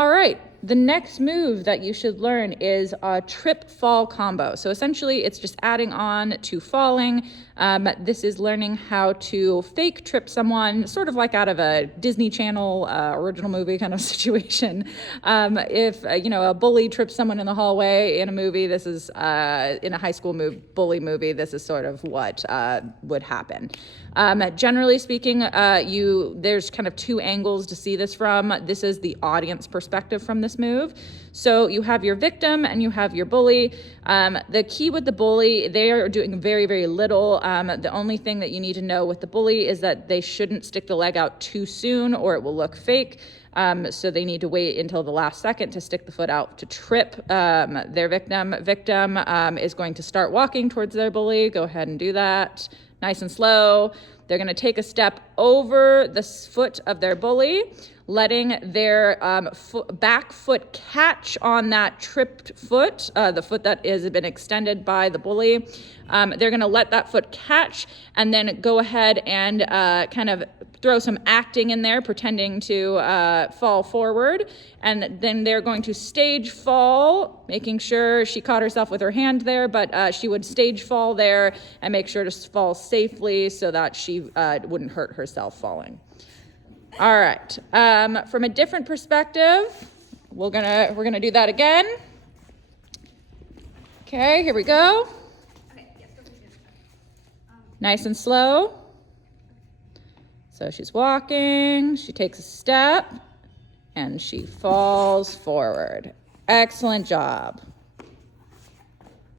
All right, the next move that you should learn is a trip fall combo. So essentially it's just adding on to falling. This is learning how to fake trip someone, sort of like out of a Disney Channel original movie kind of situation. If a bully trips someone in the hallway in a movie, this is in a high school bully movie, this is sort of what would happen. Generally speaking, there's kind of two angles to see this from. This is the audience perspective from this move. So you have your victim and you have your bully. The key with the bully, they are doing very, very little. The only thing that you need to know with the bully is that they shouldn't stick the leg out too soon or it will look fake. So they need to wait until the last second to stick the foot out to trip their victim. Victim is going to start walking towards their bully. Go ahead and do that. Nice and slow. They're going to take a step over the foot of their bully, letting their back foot catch on that tripped foot, the foot that has been extended by the bully. They're going to let that foot catch and then go ahead and kind of throw some acting in there, pretending to fall forward. And then they're going to stage fall, making sure she caught herself with her hand there, but she would stage fall there and make sure to fall safely so that she wouldn't hurt herself falling. All right, from a different perspective, we're gonna do that again. Okay, here we go. Nice and slow. So she's walking, she takes a step, and she falls forward. Excellent job.